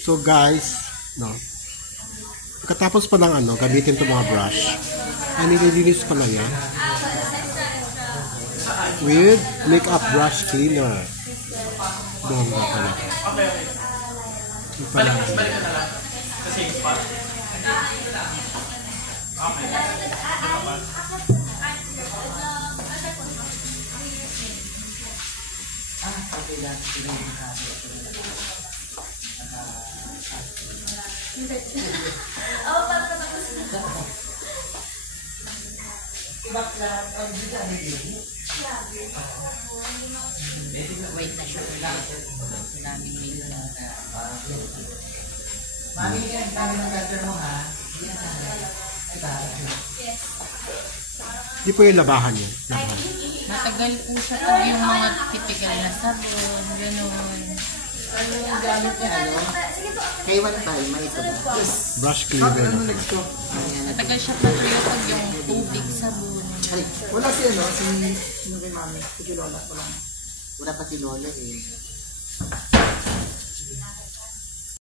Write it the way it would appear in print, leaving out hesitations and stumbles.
So guys, no. Pagkatapos pa ng gamitin itong mga brush, ay nililinis ko na yan with makeup brush cleaner. Bongga pala. Ito pala. Balik ka na lang. Sa same spot. Okay. Okay lang. Wait na siya. Daming nila na. Mami, yan. Kami ng cutter mo, ha? Di po yung labahan yan. Matagal po siya pag yung mga typical na sabon, gano'n. Ano yung gamit niya, Kay one time, may ito ba? Yes. Brush cleaner. Matagal siya patuyo pag yung tubig, sabon. Ay, wala si sino kay mami? Si Lola, wala. Wala pa si Lola, eh.